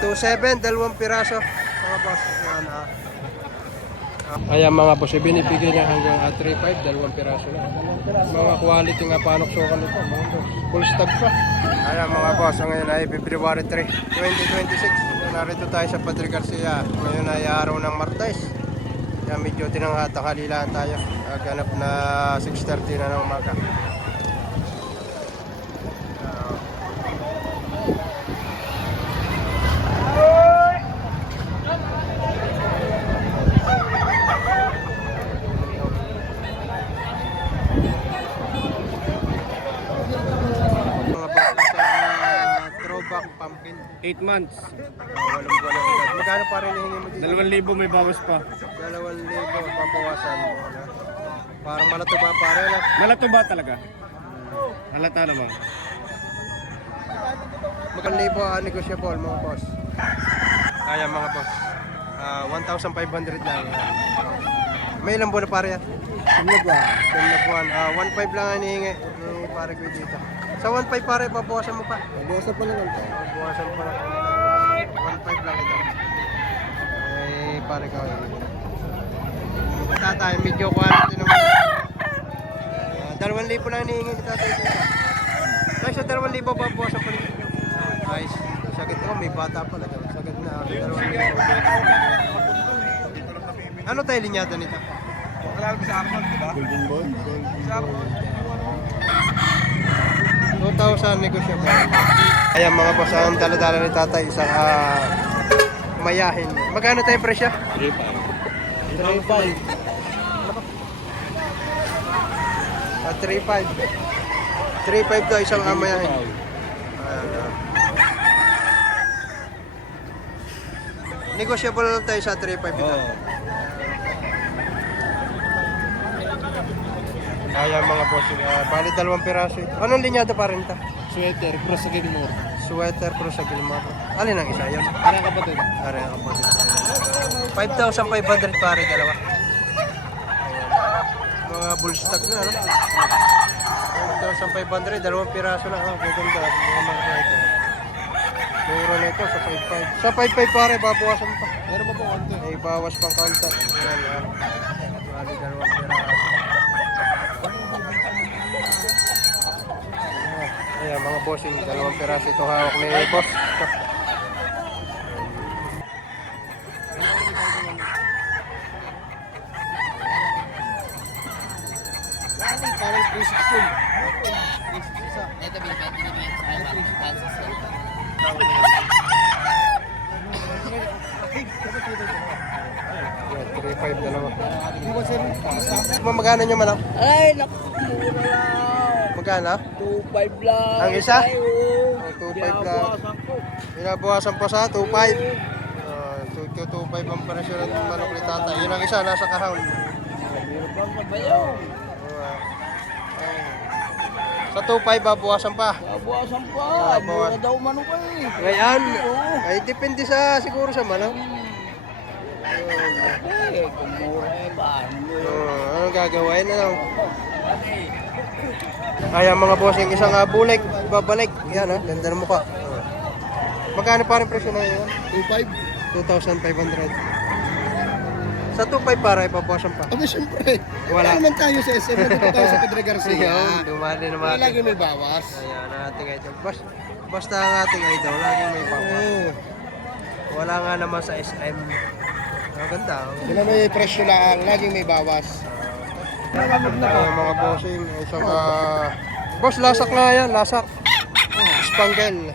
2.7, dalawang piraso. Mga boss, yan ayan mga boss, binibigay niya hanggang 3.5, dalawang piraso na. Mga quality nga panoksokan nito, mga boss. Full stock pa. Ayan mga boss, ngayon ay February 3, 2026. Narito tayo sa Padre Garcia. Ngayon ay araw ng Martes. Yan, medyo tinanghalilaan tayo. Ganap na 6:30 na ng umaga. Pumpkin. 8 months. Walang buwan ang edad. Magkano pa rin hihingi mo dito? 2,000 may bawas pa. 2,000 papawasan mo. Parang malato ba pare na? Malato ba talaga? Halata naman. Magkano libo negotiable mga boss? Kaya mga boss. 1,500 lang. May ilang buwan na pare yan? Buwan. 1,500 lang ang hinihingi. Pare ko dito. Sa 1.5 pare, babawasan mo pa. Bawasan pa naman ito. Babawasan pa lang. 1.5 lang ito. Pare ka. Tatay, medyo quality naman. 2,000 lang hinihingi ni tatay dito. Guys, sa 2,000 babawasan pa rin. Guys, sakit ko, may bata pala. Sakit na. 2,000. Ano tayo linyada nito? Wala sa Armon, di ba? Golden Ball. Sa Armon. 2,000 negosyable. Ayan mga boss, ang dala-dala ni tatay, isang mayahin. Magkano tayo presyo? 3,500. 3,500 to isang mayahin. Negosyable tayo sa 3,500 ito. Ayan mga boss, bali 2 piraso ito. Anong linyado pa rin ito? Sweater, cross sa Gilmore. Sweater pro sa Gilmore. Alin ang isa yun? Para kapatid. Are ang kapatid. 5,500 pare, dalawa. Ayan. Mga bullstock na, ano? 5,500, 2 piraso lang. Gaganda, mga marka ito. Mura na ito sa 5,500. Sa 5,500 pare, babawasan pa. Meron pa po konti. May bawas pang kaunta. Ayan, bali 2 piraso. Ayan mga bossing, 2 piraso ito hawak ni boss. Parang 360. Ito binibenta naman sa akin, 3,500 dalawa. Magkano nyo manok? Ay, naku, mura lang. Magkano? 2.5 lang. Ang isa? Ay, 2.5 lang. Binabawasan pa sa 2.5. 2.5 ang presyo ng manok ni tata. Yun ang isa, nasa kahon. bang mabayo? Sa 2.5 babawasan pa. Babawasan pa. Ah, Mura daw manok eh. Ngayon, ay depende sa siguro sa manok. Eh, kung mura eh, paano? Anong gagawin na lang? Ayan mga bossing, isang bulik, babalik. Yan ganda ng mukha. Magkano pa rin presyo na yun? 2,500. Sa 2.5 para ipabawasan pa. Aba, siyempre. Wala. Wala naman tayo sa SM, dito tayo sa Padre Garcia. Ayun, dumali naman. Wala lagi may bawas. Ayan, ang ating idol. Basta ang ating idol, laging may bawas. Wala nga naman sa SM. Ang ganda. Sila may presyo lang, laging may bawas. Ayan mga bossing, isang boss, lasak nga yan, lasak. Spangle.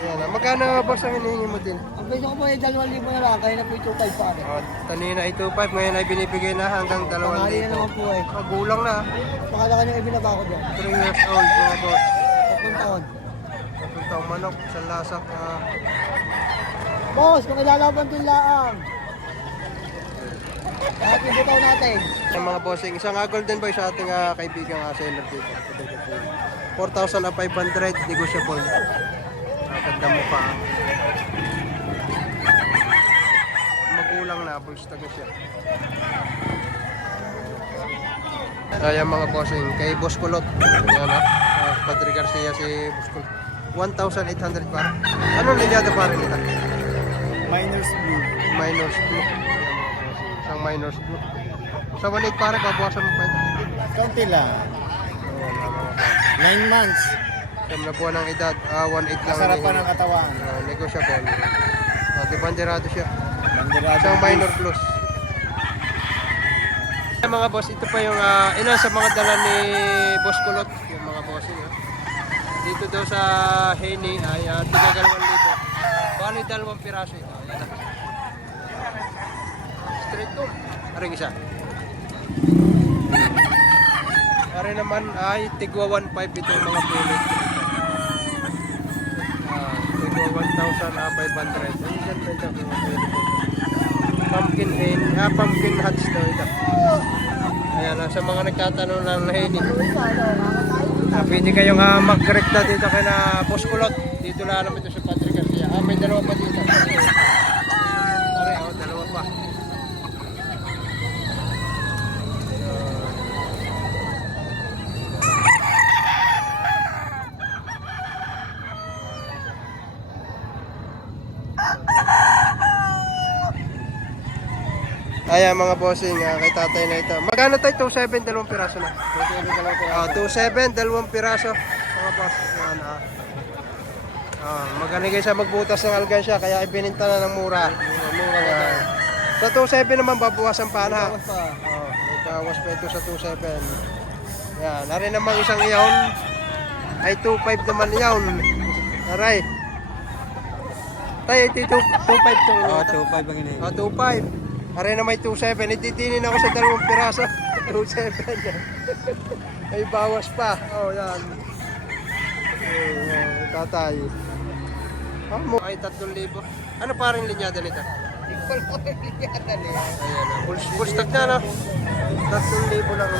Ayan, magkano boss ang hinihingi mo din? Ang beso ko po ay 2,000 na lang, kaya na po 2.5 pa rin. Kanina ay 2.5, ngayon ay binibigay na hanggang 2,000. Pangali na naman po eh. Gulang na. Pakala ka niyang ibinaba ko dyan. 3 years old mga boss. 3 taon. Taong manok, isang lasak. Boss, kung ilalaban din laang. Lahat yung butaw natin. Sa mga bossing, isang golden boy sa ating kaibigang seller dito. 4,500 negotiable. Ganda mo pa. Magulang na, bulstag na siya. Ayan mga bossing, kay Boss Kulot. Ayan Padre Garcia si Boss Kulot. 1,800 para. Anong linyada pa rin ito? Miners blue. Minors blue. Isang minors blue. Sa 1.8 para, babawasan mo pa ito. Kaunti lang. 9 months. Siyam na buwan ng edad, 1.8 lang. Kasarapan ng katawan. Negotiable. Dibanderado siya. Banderado. Isang minor blues. Mga boss, ito pa yung ilan sa mga dala ni Boss Kulot. Yung mga boss niya. Dito daw sa Henny ay tiga 2,000. Bali 2 piraso ito. Ayan na. Straight to. Aring isa. Aring naman ay tigwa 1.5 itong mga pulit. Tigwa 1,500. Ayan benta ko. Pumpkin hats daw ito. Ayan, sa mga nagtatanong ng Henny. Pwede kayong mag-rekta dito kay na Boss Kulot. Dito lang naman ito sa Patrick Garcia. May dalawa pa dito. Pare, dalawa pa. Ayan mga bossing, kay tatay na ito. Magkano tayo? 2.7, 2 piraso na. 2.7, 2 piraso. Mga boss, yan magaling kayo sa magbutas ng algansya, kaya ibininta na ng mura. Sa 2.7 naman, babawasan pa na. Bawas pa ito sa 2.7. Yan, narin namang isang iyaon. Ay 2.5 naman iyaon. Aray. Tayo, ito 2.5 ito. 2.5 ang ini. 2.5. Aray na may 2.7. Ititinin ako sa 2 piraso. 2.7. Ay bawas pa. Yan. Tatay. Ay 3,000. Ano pa rin linyada nito? Equal po yung linyada niya. Ayan. Full stock na, no? 3,000 lang.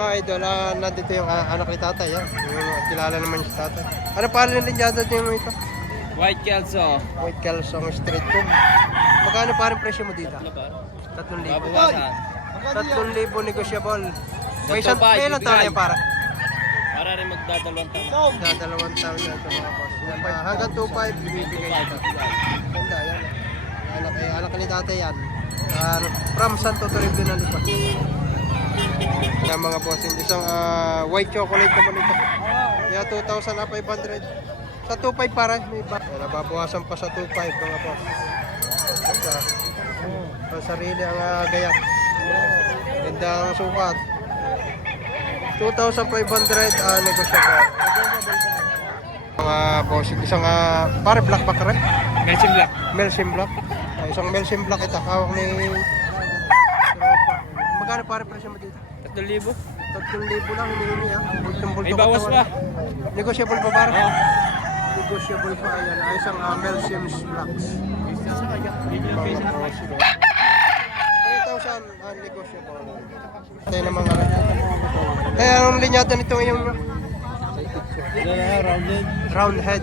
Mga idol, nandito yung anak ni tatay. Kilala naman si tatay. Ano pa rin linyada din mo ito? White Kelso. White Calzone Street Food. Magkano pa rin presyo mo dito? 3,000. Babawasan. 3,000 negotiable. May Ito isang pa, ilang taon na yan para? Para rin magdadalawang taon. Sa 2 taon na ito mga boss. Hanggang 2,500 bibigay ito. Ganda yan. Anak ni tatay yan. From Santo Toribio na lipat. Yan mga boss. Isang white chocolate naman ito. Kaya 2,500. Sa 2.5 para may iba. Nababawasan pa sa 2.5 mga boss. Ang sarili ang gayat. Ganda ang sukat. 2,500 negosyable. Mga boss, isang pare black back rin. Melching Black. Melsim black. Isang Melsim black ito. Hawak ni tropa. Magkano pare presyo mo dito? 3,000. 3,000 lang hinihingi Bultong-bultong May bawas pa. Negosyable pa pare? Negosyable pa. Ayan. Isang Melsim blacks. 3,000 negosyable. Tayo naman kaya anong linyada nito yung Rounded. round head?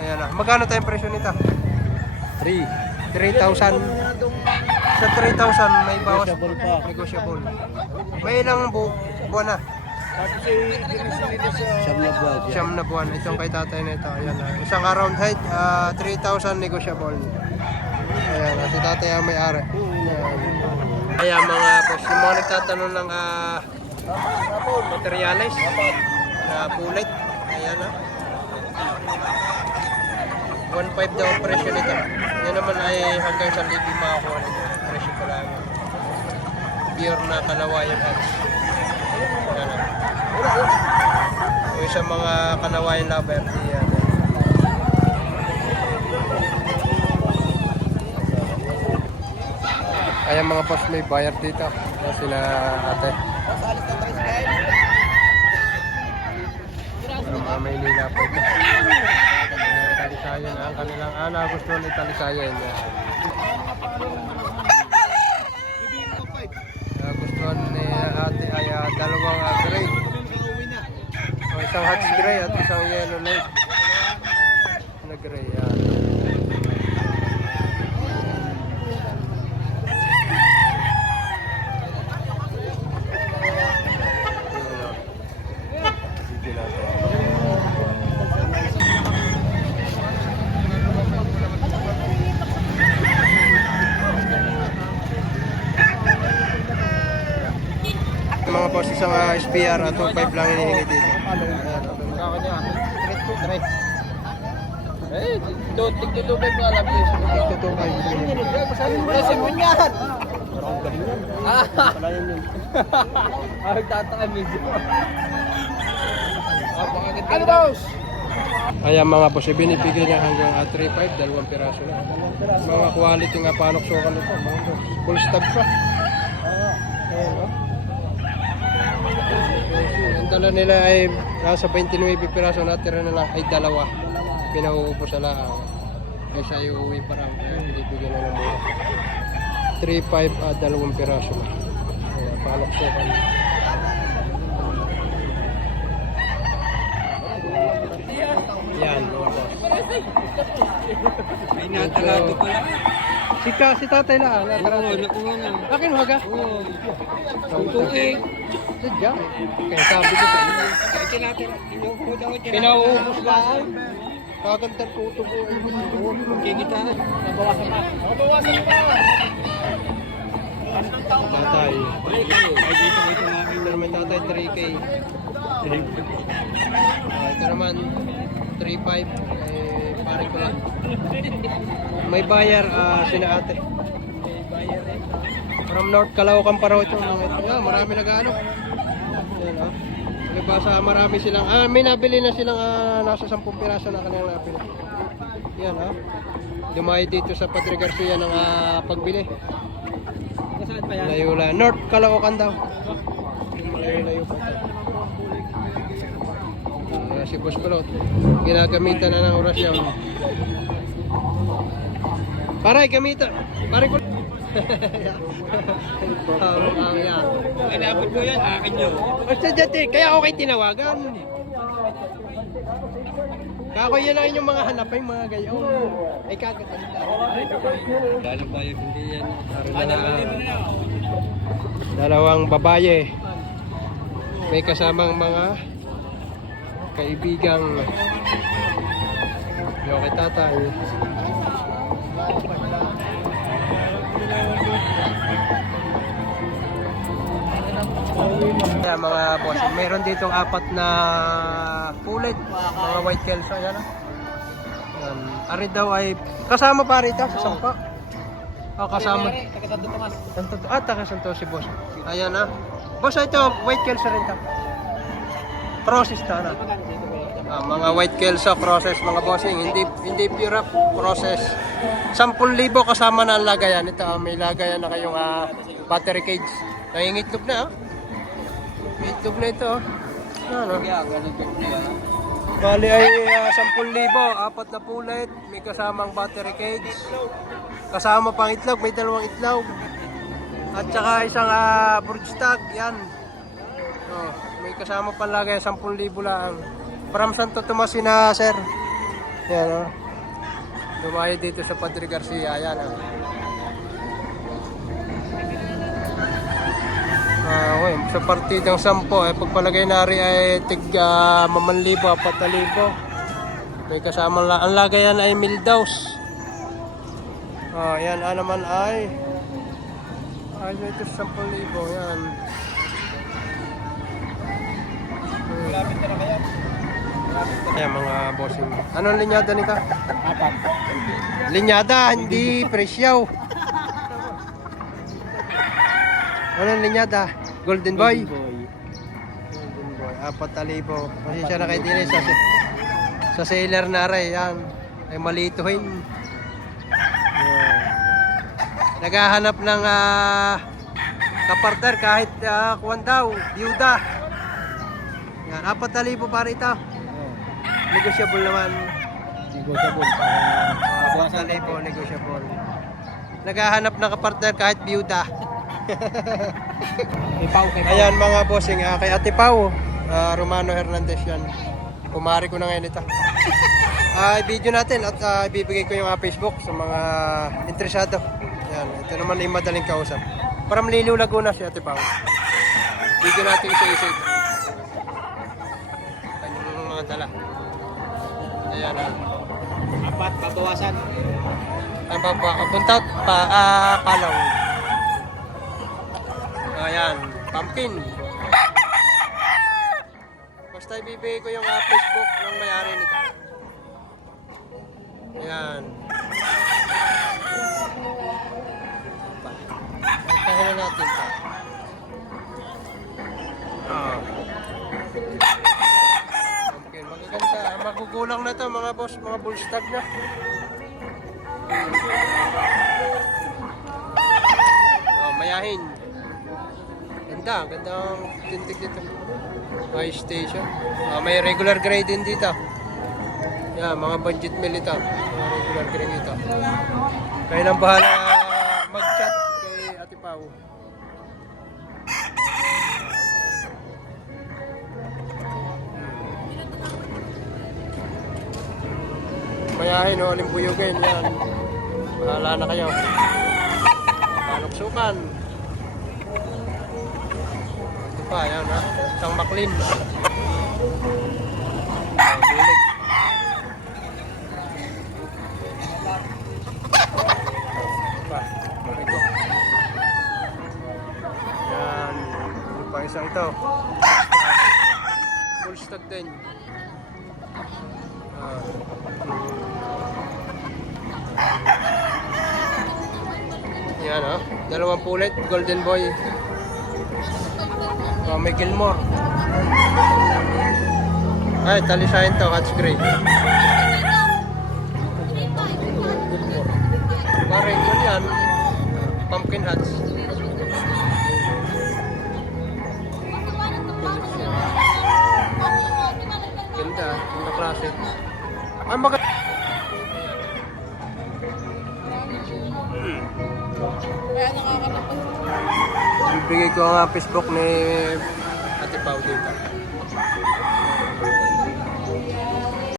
Ayan na. Magkano tayong presyo nito? 3,000. Sa 3,000 may bawas. Negotiable pa. Negosyable. May ilang buwan na? Siyam na buwan. Itong kay tatay na ito. Ayan na. Isang round head, 3,000 negosyable. Ayan na. Si tatay ang may-ari. Ayan mga boss. Yung mga nagtatanong ng materialis na pulit. Ayan na. 1.5 daw ang presyo nito. Yan naman ay hanggang 1,000 makakuha nito. Presyo pa lang. Pure na kanawayan hats. Ayan na. Yung sa mga kanawayan lover. Ayan. Ayan mga boss, may buyer dito. Ayan sila ate. Mga may lila po ito. Talisayan ang kanilang gusto nila talisayan. Gusto ni ate ay dalawang gray. Isang hot gray at isang yellow light. Na gray. boss, isang SPR at 2.5 lang hinihingi dito. Ayan, okay. Eh, tigtutubay ko alam ko. Ito 2.5. Sabi mo na si Bunyan. Ay, tataka medyo. Ano boss? Ayan mga boss, binibigay niya hanggang 3.5, dalawang piraso na. Mga quality nga panoksokan nito, mga boss. Full stab pa. Ayan, oh. Ang dala nila ay nasa 29 piraso, natira na lang ay dalawa. Pinauubos sa laang. Kaysa iuwi pa rin, kaya binibigyan na lang muna. 3.5 dalawang piraso na. Ayan, panoksokan. Yan, mga boss. May natalado pala. Si tatay lang, nakarate. nakuha na. Akin waga? Oo. Tutuig. Sadya. Kaya sabi ko sa inyo. Pinauubos lang. Kagantan ko ito po. Kikitaan. Bawasan pa. Tatay. Ay, dito Ito naman tatay, 3K. Ito naman, 3.5. Pare ko lang. May bayar, sina ate. From North Caloocan pa raw ito. Marami nag-ano. Yan, oh. Diba sa marami silang, may nabili na silang nasa 10 piraso na kanilang nabili. Yan, ha. Dumayo dito sa Padre Garcia ng pagbili. Saan pa yan? Layo-layo. North Caloocan daw. Layo-layo pa ito. Si Boss Kulot, ginagamitan na ng orasyon. Paray, gamitan. Paray ko. Yan. Inabot ko yan, akin yun. Basta dyan, kaya ako kayo tinawagan. Kako yan lang yung mga hanapay, mga gayon. Ay kagaganda. Dalang bayad hindi yan. Dalawang babae. May kasamang mga kaibigang yung kay tatay. Ayan mga boss, meron ditong 4 na pulit, mga white kelso. Ayan, ayan. Ari daw ay kasama pa rito sa sampa. Kasama. Taga Santo si boss. Ayan ah. Boss, ito white kelso rin to. Process to na. Mga white kelso process mga bossing, hindi pure up process. 10,000 kasama na ang lagayan. Ito may lagayan na kayong battery cage. Nangingitlog na itlog na ito. Ano? Bali ay 10,000, 4 na pulit, may kasamang battery cage. Kasama pang itlog, may 2 itlog. At saka isang broodstock, yan. May kasama pang lagay 10,000 lang. From Santo Tomas na sir. Yan Dumayo dito sa Padre Garcia, yan okay, sa partidang 10, pagpalagay na rin ay tig 5,000, 4,000. May kasama lang. Ang lagayan ay Mildaus. Yan naman ay dito sa 10,000. Yan. Ayan mga bossing. Anong linyada nito? 4. Linyada, hindi presyaw. Anong linyada? Golden Boy? Golden Boy. 4,000. Kasi siya na kayo din sa sailor na rin. Yan. Ay malituhin. Yan. Naghahanap ng kapartner kahit kuwan daw. Byuda. Yan. 4,000 pa rito. Negotiable naman. Negotiable. 4,000 negotiable. Naghahanap ng kapartner kahit byuda. Ayan mga bossing, kay Ate Pau, Romano Hernandez yan. Kumari ko na ngayon ito. I-video natin at ibibigay ko yung Facebook sa mga interesado. Yan, ito naman yung madaling kausap. From Liliw, Laguna si Ate Pau. Video natin isa-isa. Kanyang mga dala. Ayan 4, babawasan. Ang punta Palaw. Ayan, pumpkin. Basta ibibigay ko yung Facebook ng may-ari nito. Ayan. Pahinga natin ito. Okay, magaganda. Magugulang na to mga boss, mga bull stag na. Mayahin. Ganda, gandang tintig dito. High station. May regular grade din dito. Yan, mga budget meal ito. Mga regular grade ito. Kaya nang bahala mag-chat kay Ate Pao. Mayahin o alimbuyugin. Yan. Bahala na kayo. Panuksukan. Ito pa, yan ha. Isang maklin. Bulik. Pa, marito. Yan. Ito pa isang ito. Full stock din. Yan o. Dalawang pulit. Golden Boy. May Gilmore. Ay, talisahin to. Hatch Gray. Gilmore. Parang yun yan. Pumpkin Hatch. Ganda. Ganda klase. Ay, maganda. Bibigay ko ang Facebook ni Ate Pao dito.